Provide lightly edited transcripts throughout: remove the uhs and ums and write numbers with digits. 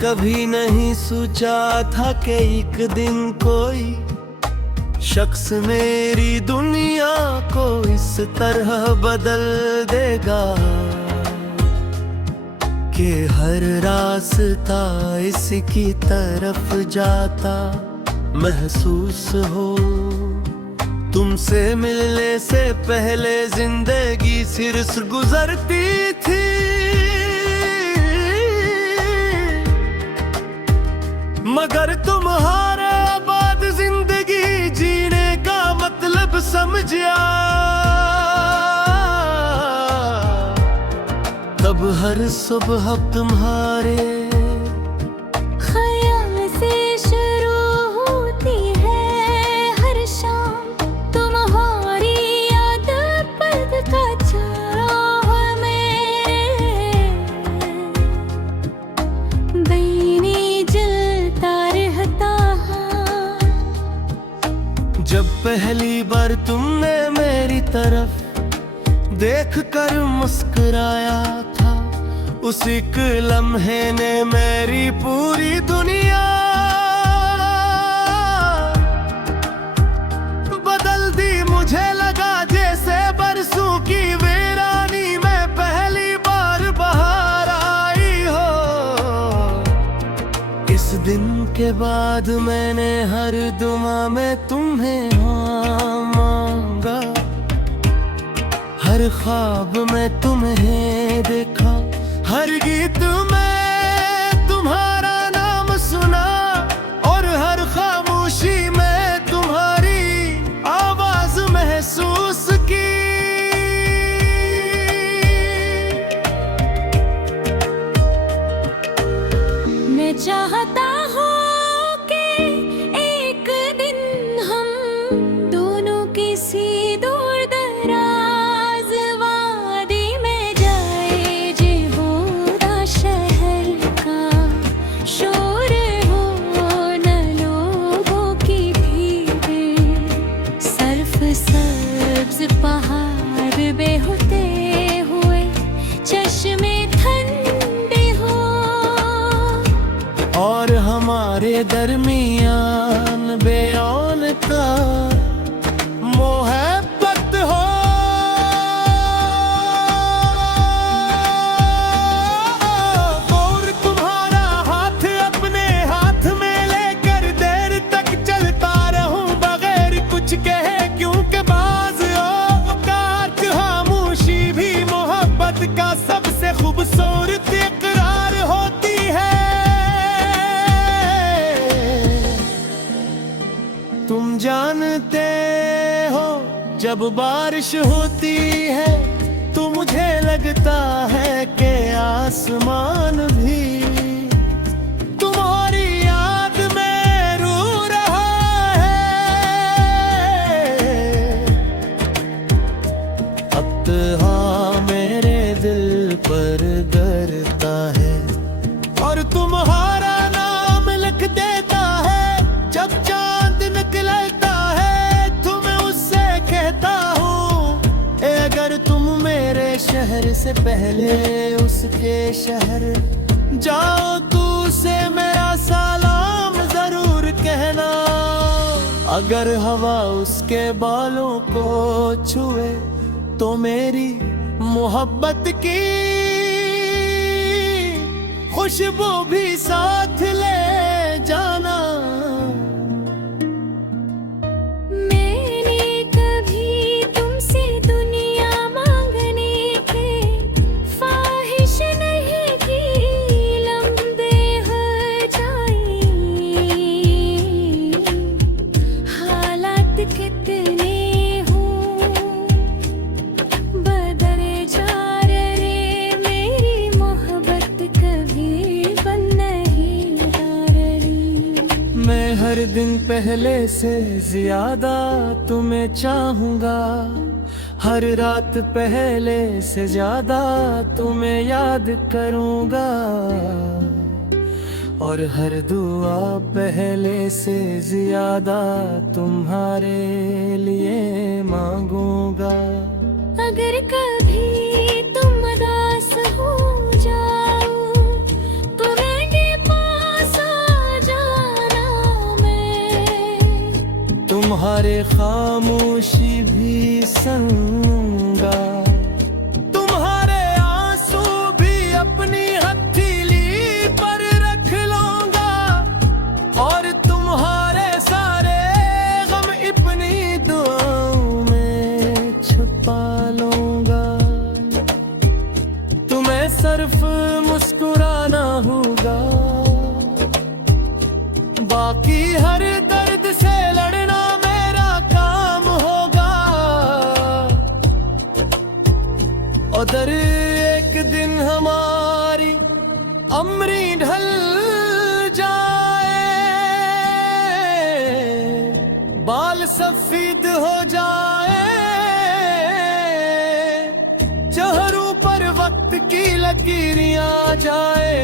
कभी नहीं सोचा था कि एक दिन कोई शख्स मेरी दुनिया को इस तरह बदल देगा कि हर रास्ता इसकी तरफ जाता महसूस हो। तुमसे मिलने से पहले जिंदगी सिर्फ गुजरती थी, मगर तुम्हारे बाद जिंदगी जीने का मतलब समझा। तब हर सुबह तुम्हारे ख्याल से शुरू होती है, हर शाम तुम्हारी याद पद का चारों में बैनी जलता रहता। जब पहली बार तुमने मेरी तरफ देख कर मुस्कुराया था, उसी एक लम्हे ने मेरी पूरी दुनिया बदल दी। मुझे लगा जैसे बरसों की वीरानी में पहली बार बाहर आई हो। इस दिन के बाद मैंने हर दुआ में तुम्हें हाँ मांगा, हर ख्वाब में तुम्हें देखा, हर गीत में तुम्हारा नाम सुना, और हर खामोशी में तुम्हारी आवाज महसूस की। मैं चाहता हूँ कि एक दिन हम दोनों किसी दूर दराज वादी में जाए, जेहूदा शहर का शोर हो न लोगों की भीड़, सर्फ सब्ज पहाड़ बेहोते हुए चश्मे ठंडे हो, और हमारे दरमियान बेऔन का मोहब्बत हो। और तुम्हारा हाथ अपने हाथ में लेकर देर तक चलता रहूं बगैर कुछ कहे, क्योंकि बाज़ औक़ात खामोशी भी मोहब्बत का सबसे खूबसूरत इक़रार होती है। तुम जानते हो जब बारिश होती है तो मुझे लगता है कि आसमान भी तुम्हारी याद में रो रहा है। अब तो मेरे दिल पर गरता है और तुम्हारा नाम लिख देता है। जब चांद निकलता है तुम्हें उससे कहता हूँ, अगर तुम मेरे शहर से पहले उसके शहर जाओ तो उसे मेरा सलाम जरूर कहना। अगर हवा उसके बालों को छुए तो मेरी मोहब्बत की खुशबू भी साथ ले जाना। मैंने कभी तुमसे दुनिया मांगने की ख्वाहिश नहीं की, लंबे हो जाए हालात कितने हूँ बदल जा रहे, मेरी मोहब्बत कभी बन नहीं रही। मैं हर दिन पहले से ज्यादा तुम्हें चाहूंगा, हर रात पहले से ज्यादा तुम्हें याद करूंगा, और हर दुआ पहले से ज्यादा तुम्हारे लिए मांगूंगा। अगर कभी तुम उदास हो जाओ तो मेरे पास तुम्हारे खामोशी भी संगा, तुम्हारे आंसू भी अपनी हथेली पर रख लूंगा, और तुम्हारे सारे गम अपनी दुआओं में छुपा लूंगा। तुम्हें सिर्फ मुस्कुराना होगा, बाकी हर दर्द से लड़ना मेरा काम होगा। उधर एक दिन हमारी अमरी ढल जाए, बाल सफेद हो जाए, चेहरों पर वक्त की लकीरियां आ जाए,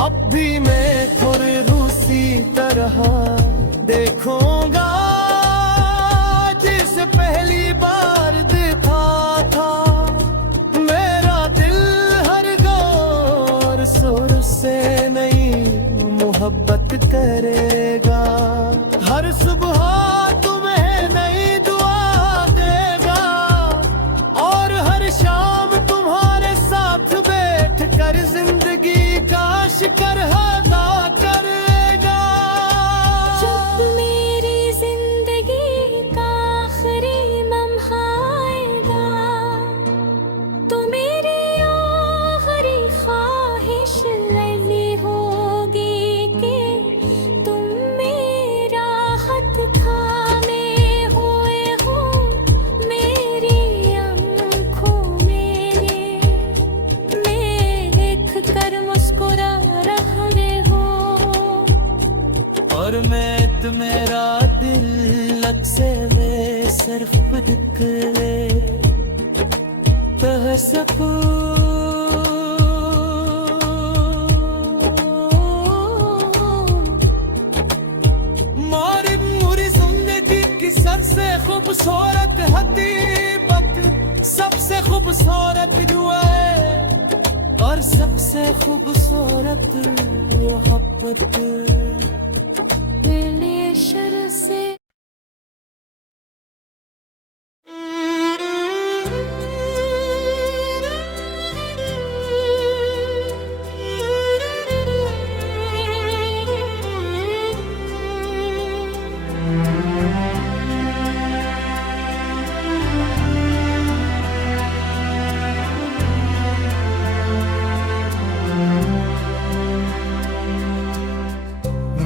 अब भी मैं थोड़े रूसी तरह देखूंगा जिस पहली बार देखा था। मेरा दिल हर गौर सुर से नई मोहब्बत करेगा, हर सुबह तुम्हें नई दुआ देगा, और हर शाम तुम्हारे साथ बैठ कर जिंदगी का शिकर अदा करेगा। जब मेरी जिंदगी का आखिरी लम्हा आएगा, तो मेरी आखिरी ख्वाहिश यही होगी कि तुम मेरा हाथ थामे हुए हो, मेरी आंखों में देख कर मुस्कुरा रहे हो, और मैं तो मेरा दिल लग से मैं सिर्फ निकले कह सकूं। मारी पूरी जिंदगी की सबसे खूबसूरत हकीकत, सबसे खूबसूरत दुआ है, और सबसे खूबसूरत मोहब्बत दिल शर से।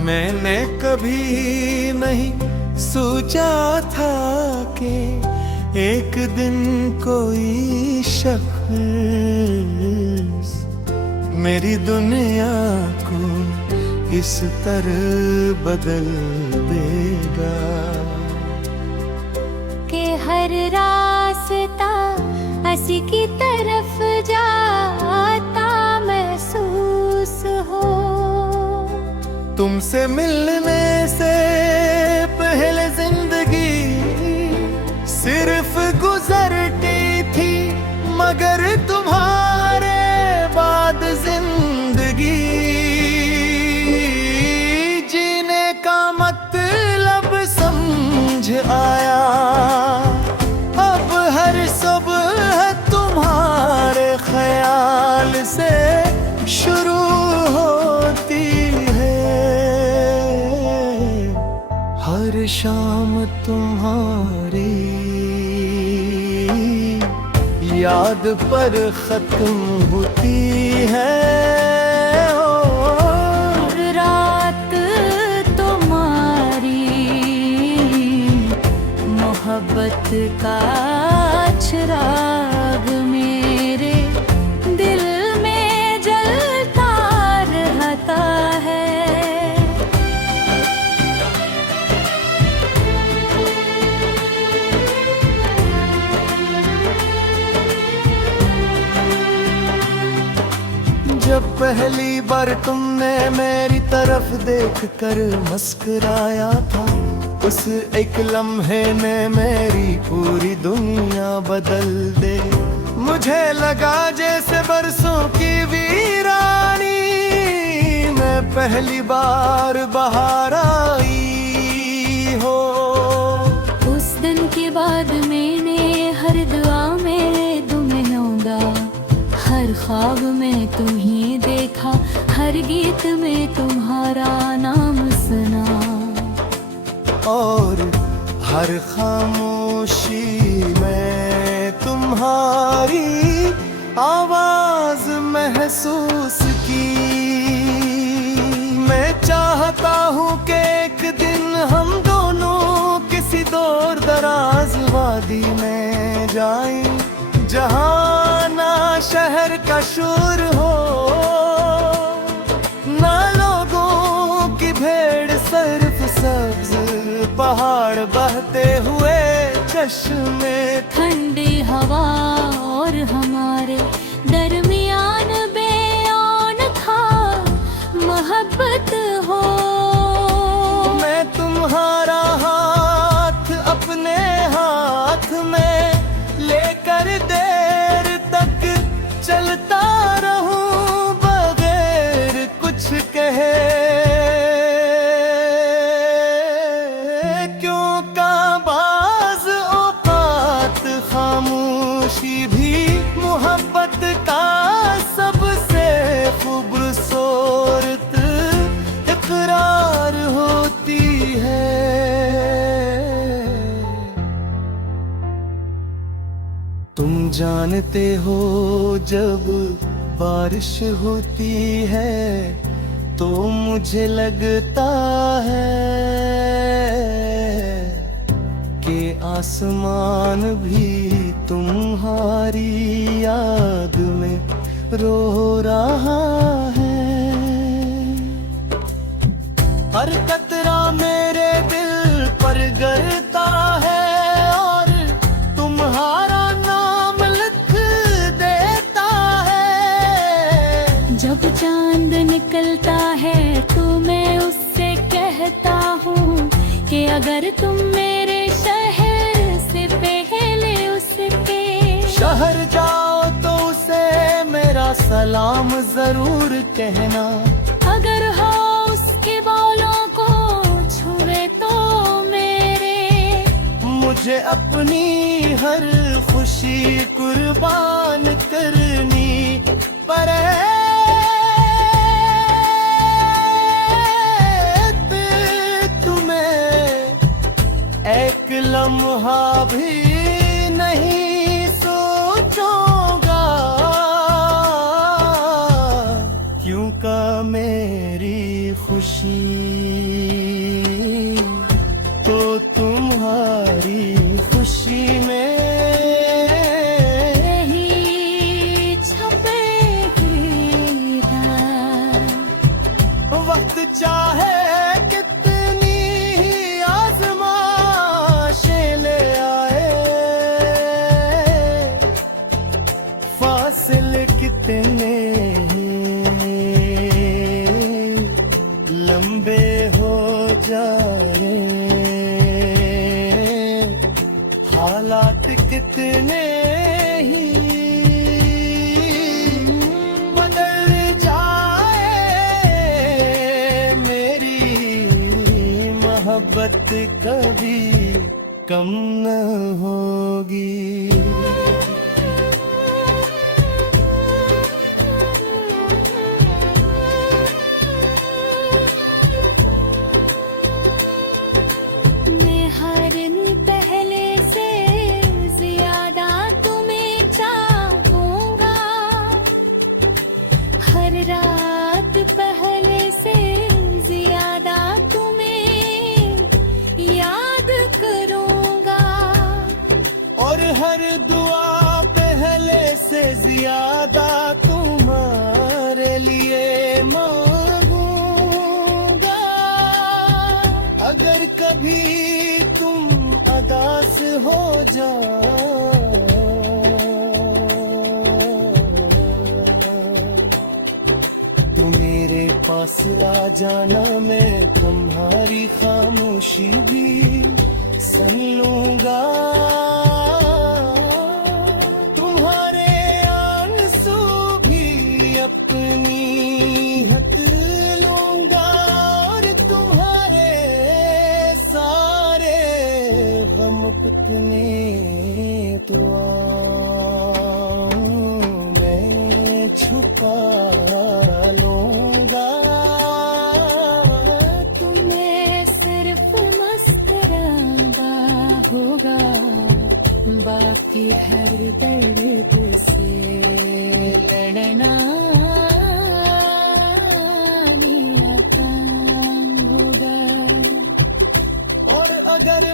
मैंने कभी नहीं सोचा था कि एक दिन कोई शख्स मेरी दुनिया को इस तरह बदल देगा कि हर रास्ता हंसी की तरफ जाता महसूस हो। तुमसे मिलने से पहले जिंदगी सिर्फ गुजरती थी, मगर तुम्हारे बाद जिंदगी जीने का मतलब समझ आया। अब हर सुबह तुम्हारे ख्याल से शुरू होती है, हर शाम तुम्हारी याद पर खत्म होती है। हर रात तुम्हारी मोहब्बत का चिराग मेरे दिल में जलता रहता है। जब पहली बार तुमने मेरी तरफ देखकर मुस्कुराया था, उस एक लम्हे ने मेरी पूरी दुनिया बदल दे। मुझे लगा जैसे बरसों की वीरानी में पहली बार बाहर आई हो। दुआ मेरे तुम्हें आंदा हर ख्वाब में तुम्हें देखा हर गीत में तुम्हारा नाम सुना और हर खामोशी में तुम्हारी आवाज महसूस की। मैं चाहता हूँ कि एक दिन हम दोनों किसी दूर दराज वादी में जाएं, जहाँ ना शहर का शोर हो, ना लोगों की भीड़, सिर्फ सब्ज पहाड़, बहते हुए चश्मे, ठंडी हवा और हमारे दरमियान बेऔन था मोहब्बत हो। मैं तुम्हारा हाथ अपने हाथ में लेकर देर तक चलता रहूं बगैर कुछ कहे, क्योंकि बाज़ औक़ात खामोशी भी मोहब्बत का सबसे खूबसूरत इकरार होती है। तुम जानते हो जब बारिश होती है तो मुझे लगता है कि आसमान भी तुम्हारी याद में रो रहा है। हर कतरा मेरे दिल पर गिरता है और तुम्हारा नाम लिख देता है। जब चांद निकलता है तो मैं उससे कहता हूँ कि अगर तुम मेरे शहर से पहले उसके शहर जाओ तो उसे मेरा सलाम जरूर कहना। अगर हो उसके बालों को छुए तो मेरे मुझे अपनी हर खुशी कुर्बान करनी पड़े, एक लम्हा भी नहीं सोचूंगा, क्योंकि मेरी खुशी तो तुम्हारी खुशी में रही छपे है। वक्त चाहे फासिले कितने लंबे हो जाए, हालात कितने ही बदल जाए, मेरी मोहब्बत कभी कम न होगी। रात पहले से ज्यादा तुम्हें याद करूंगा और हर दुआ पहले से ज्यादा तुम्हारे लिए मांगूंगा। अगर कभी तुम अदास हो जाओ पास आ जाना, मैं तुम्हारी खामोशी भी सुन लूंगा। तुम्हारे आंसू भी अपनी हक लूंगा और तुम्हारे सारे गम कितने दुआ बाकी हर दर्द से लड़ना मेरा काम होगा। और अगर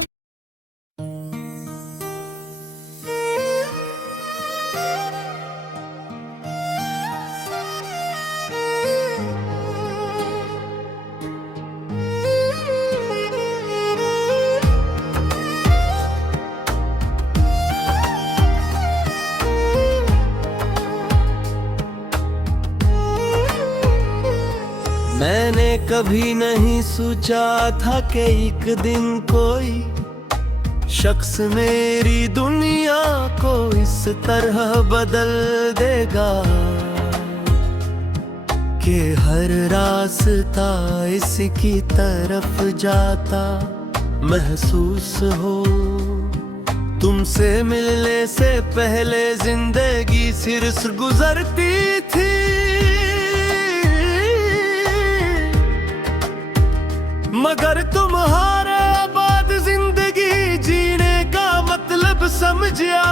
मैंने कभी नहीं सोचा था कि एक दिन कोई शख्स मेरी दुनिया को इस तरह बदल देगा कि हर रास्ता इसकी तरफ जाता महसूस हो। तुमसे मिलने से पहले जिंदगी सिर्फ गुजरती थी, मगर तुम्हारे बाद जिंदगी जीने का मतलब समझा।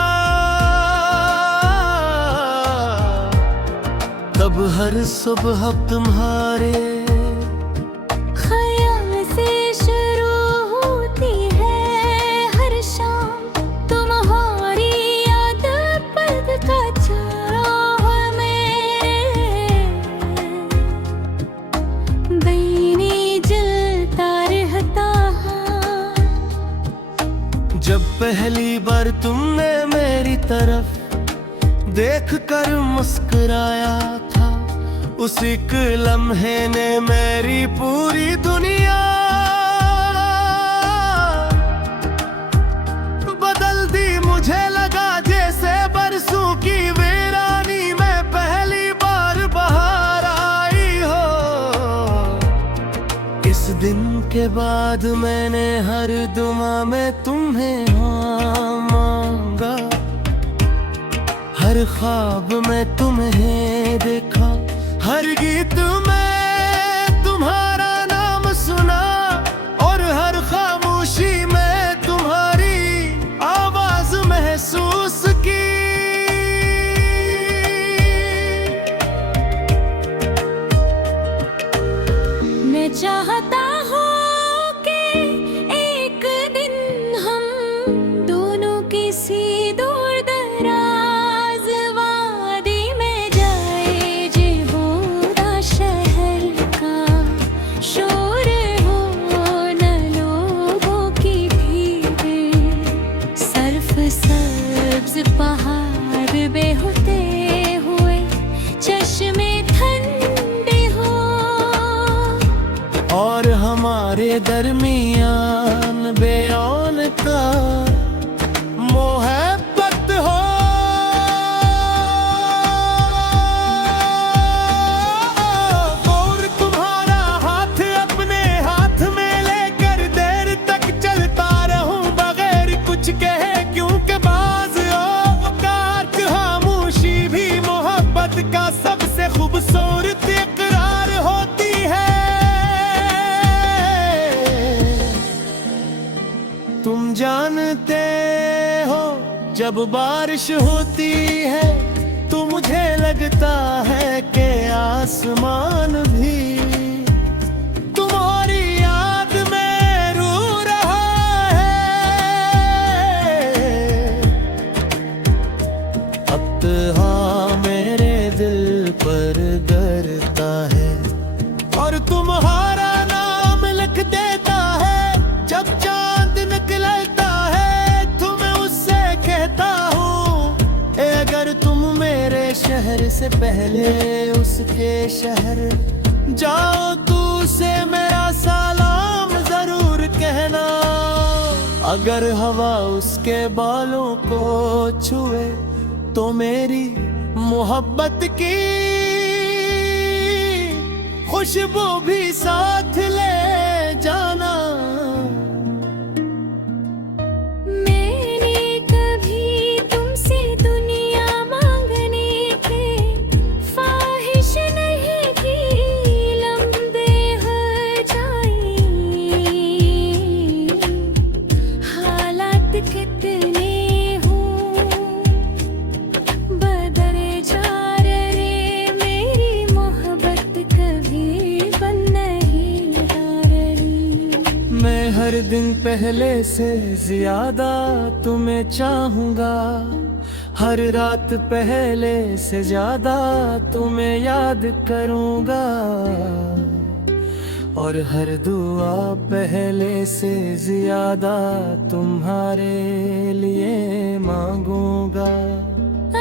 तब हर सुबह तुम्हारे ख्याल से शुरू होती है हर शाम, तुम्हारी याद पद का चारों मेरे बैनी जलता रहता। जब पहली बार तुमने मेरी तरफ देखकर मुस्कुराया था, उस एक लम्हे ने मेरी पूरी दुनिया बदल दी। मुझे लगा जैसे बरसों की वीरानी में पहली बार बाहर आई हो। इस दिन के बाद मैंने हर दुआ में तुम्हें हाँ मांगा, हर ख्वाब में तुम्हें देखा, हर गीत में तुम्हारा नाम सुना, और हर खामोशी में तुम्हारी आवाज महसूस की। मैं चाहता हूँ कि एक दिन हम दोनों किसी दूर दराज वादी में जाए, जे बूढ़ा शहर का शोर हो न लोगों की भीड़, सर्फ सब्ज पहाड़ पे होते हुए चश्मे ठंडे हो, और हमारे दरमियान बयान का मोहब्बत हो। और तुम्हारा हाथ अपने हाथ में लेकर देर तक चलता रहूं बगैर कुछ कहे, क्योंकि बाज़ औक़ात खामोशी भी मोहब्बत का सबसे खूबसूरत इकरार होती है। तुम जानते हो जब बारिश होती है तो मुझे लगता है कि आसमान भी तुम्हारी याद में रो रहा है। अब हाँ मेरे दिल पर गरता है, और तुम्हारा नाम लिख देता है जब चांद निकलता है। तुम्हें उससे कहता हूँ अगर तुम मेरे शहर से पहले उसके शहर जाओ तो उसे मेरा सलाम जरूर कहना। अगर हवा उसके बालों को छुए तो मेरी मोहब्बत की खुशबू भी साथ ले जाना। मैंने कभी तुमसे दुनिया मांगने की ख्वाहिश नहीं की, लंबे हो जाए हालात कितने हों पहले से ज्यादा तुम्हें चाहूंगा, हर रात पहले से ज्यादा तुम्हें याद करूंगा, और हर दुआ पहले से ज्यादा तुम्हारे लिए मांगूंगा।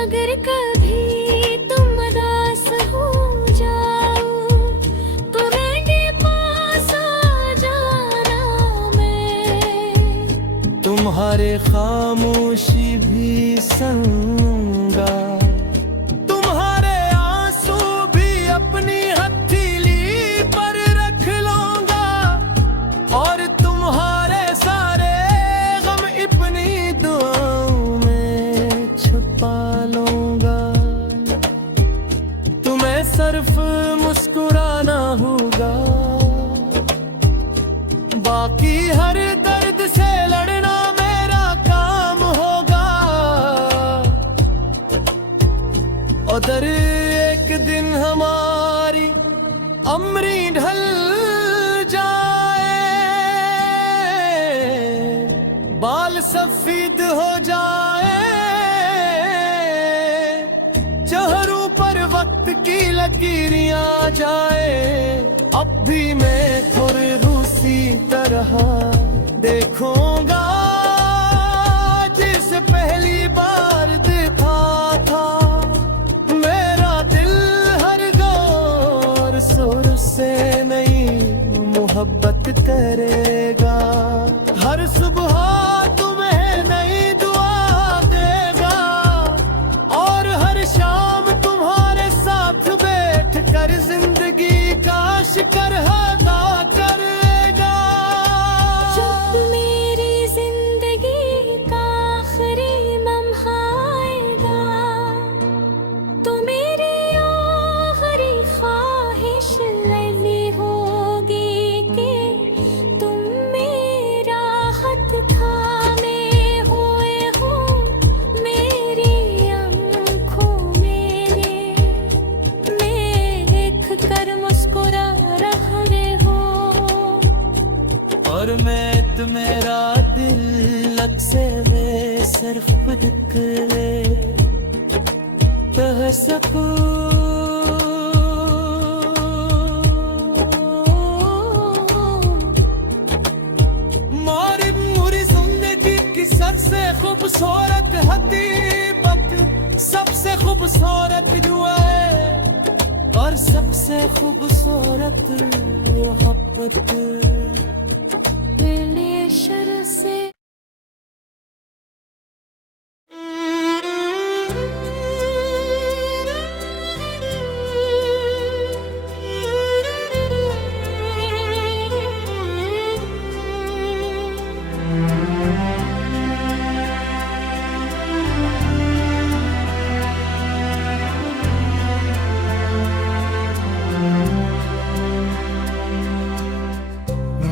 अगर कभी तुम उदास हो जाओ तो मेरे पास आ जाना, मैं तुम्हारे खामोशी भी संगा, तुम्हारे आंसू भी अपनी हथेली पर रख लूंगा, और तुम्हारे सारे गम अपनी दुआओं में छुपा लूंगा। तुम्हें सिर्फ मुस्कुराना होगा, बाकी हर दर्द से लड़ना मेरा काम होगा। उधर एक दिन हमारी अमरी ढल जाए, बाल सफेद हो जाए, चेहरों पर वक्त की लकीरें आ जाए, अब भी मैं थोड़ी रूसी तरह देखूंगा जिस पहली बार देखा था। मेरा दिल हर गौर सुर से नई मोहब्बत करेगा, हर सुबह तुम्हें नई दुआ देगा, और हर शाम तुम्हारे साथ बैठ कर जिंदगी का शिकर अदा करेगा। जब मेरी जिंदगी का आखिरी लम्हा आएगा तो मेरी आखिरी ख्वाहिश यही होगी कि तुम मेरा हाथ थामे हुए हो मेरी आंखों में, देख कर मुस्कुरा रहे हो, और मैं तो मेरा दिल लग से वे सिर्फ निकले कह सकूं। मेरी जिंदगी की सबसे खूबसूरत हकीकत, सबसे खूबसूरत दुआ है, और सबसे खूबसूरत मोहब्बत मेरे शर से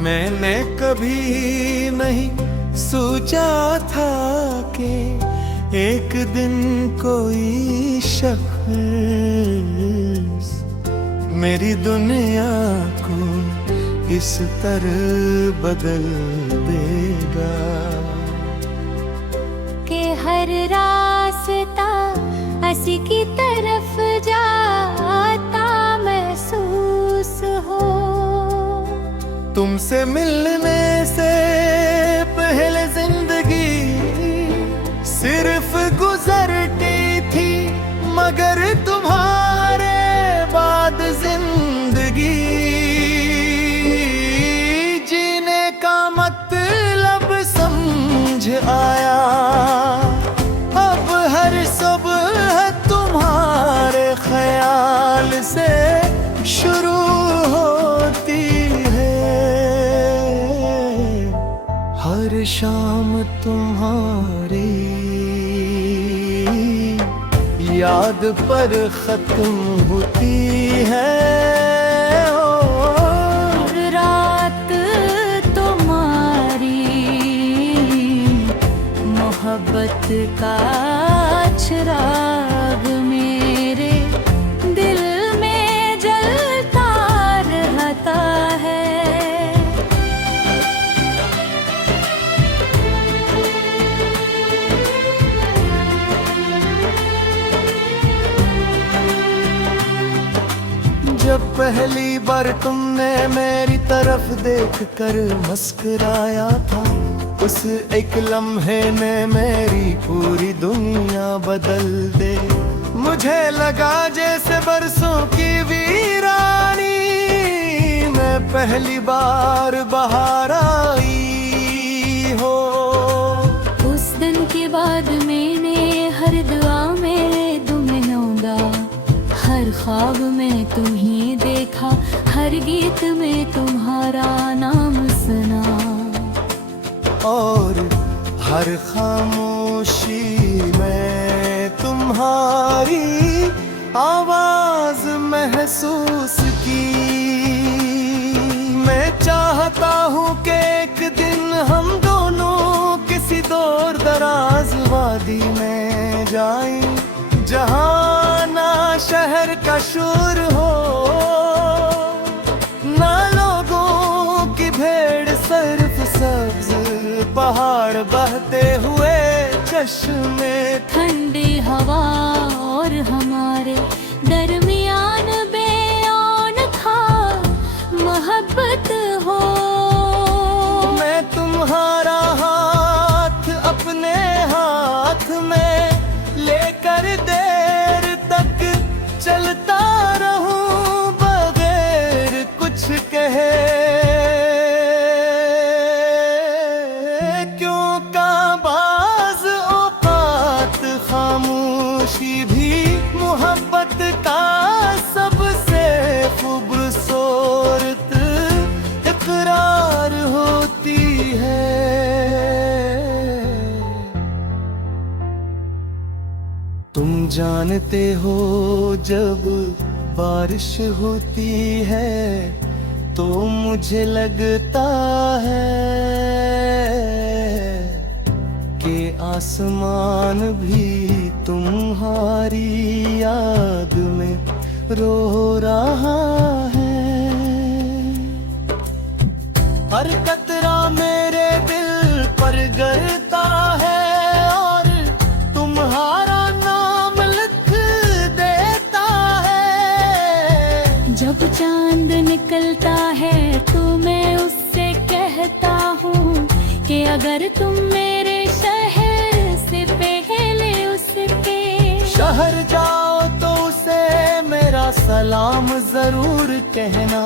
मैंने कभी नहीं सोचा था कि एक दिन कोई शख्स मेरी दुनिया को इस तरह बदल देगा, कि हर रास्ता हंसी की तरफ जाता महसूस हो। तुमसे मिलने से पहले जिंदगी सिर्फ गुजरती थी, मगर तुम्हारे बाद जिंदगी जीने का मतलब समझ आया। अब हर सुबह तुम्हारे ख्याल से शुरू होती है, हर शाम तुम्हारी याद पर खत्म होती है। हर रात तुम्हारी मोहब्बत का चिराग मेरे दिल में जलता रहता है। पहली बार तुमने मेरी तरफ देख कर मुस्कुराया था, उस एक लम्हे ने मेरी पूरी दुनिया बदल दे। मुझे लगा जैसे बरसों की वीरानी मैं पहली बार बाहर आई हो। उस दिन के बाद मैंने हर दुआ में तुम्हें होगा, हर ख्वाब में तुम्हें देखा, हर गीत में तुम्हारा नाम सुना, और हर खामोशी में तुम्हारी आवाज महसूस की। मैं चाहता हूँ कि एक दिन हम दोनों किसी दूर दराज वादी में जाएं, जहाँ ना शहर का शोर हो, ना लोगों की भीड़, सिर्फ सब्ज पहाड़, बहते हुए चश्मे, ठंडी हवा और हमारे दरमियान बेऔन था मोहब्बत हो। मैं तुम्हारा हाथ अपने हाथ में लेकर देर तक चलता रहूं बगैर कुछ कहे, क्यों का बाज औकात खामोशी भी मोहब्बत का सबसे खूबसूरत इकरार होती है। तुम जानते हो जब बारिश होती है तो मुझे लगता है कि आसमान भी तुम्हारी याद में रो रहा है। हर कतरा मेरे दिल पर गिरता है और तुम्हारा नाम लिख देता है। जब चांद निकलता है तो मैं उससे कहता हूँ कि अगर तुम मेरे शहर से पहले उसके शहर जाओ तो उसे मेरा सलाम जरूर कहना।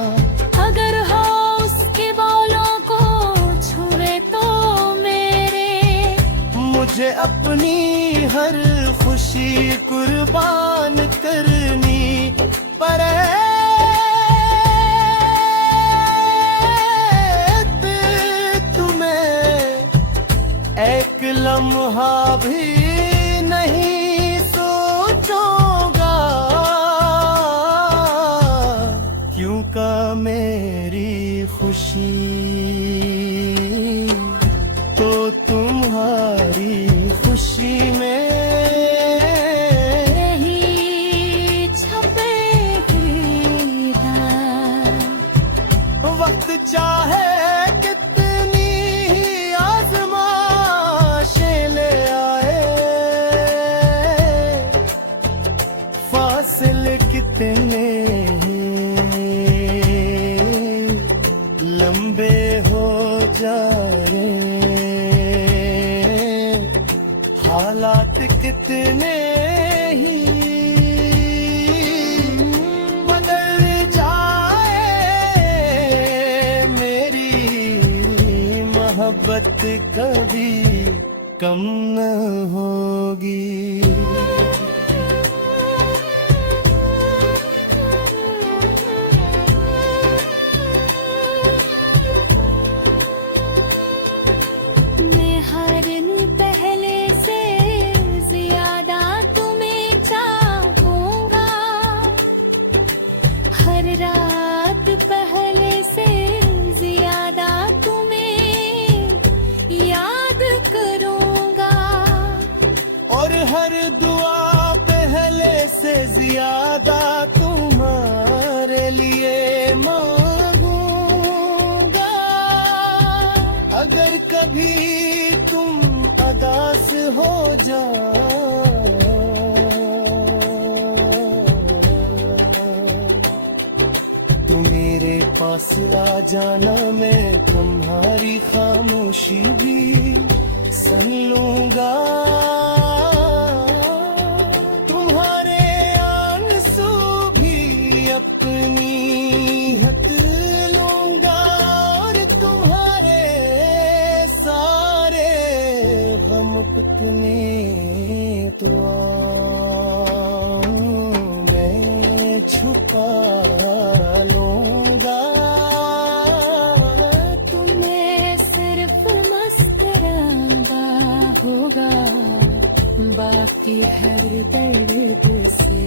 अगर हो उसके बालों को छुए तो मेरे, मुझे अपनी हर खुशी कुर्बान करनी पड़े, एक लम्हा भी नहीं सोचूंगा, क्यों का मेरी खुशी तो तुम्हारी खुशी में यही छपे हैं। वक्त चाहे कितनी ही आज़माइशें ले आए, फासले कितने लंबे हो जाए, हालात कितने ही बदल जाए, मेरी मोहब्बत कभी कम न होगी। मैं हर दिन पहले से ज्यादा तुम्हें चाहूंगा, हर रात पहले से ज्यादा तुम्हें याद करूंगा, और हर दुआ पहले से ज्यादा तुम्हारे लिए मांगूंगा। अगर कभी तुम उदास हो जाओ पास आ जाना, मैं तुम्हारी खामोशी भी सन लूंगा। तुम्हारे आंसू भी अपनी हक लूंगा, और तुम्हारे सारे गम कितने तो मैं छुपा लूंगा। तुम्हें सिर्फ मुस्कुराना होगा, बाकी हर दर्द से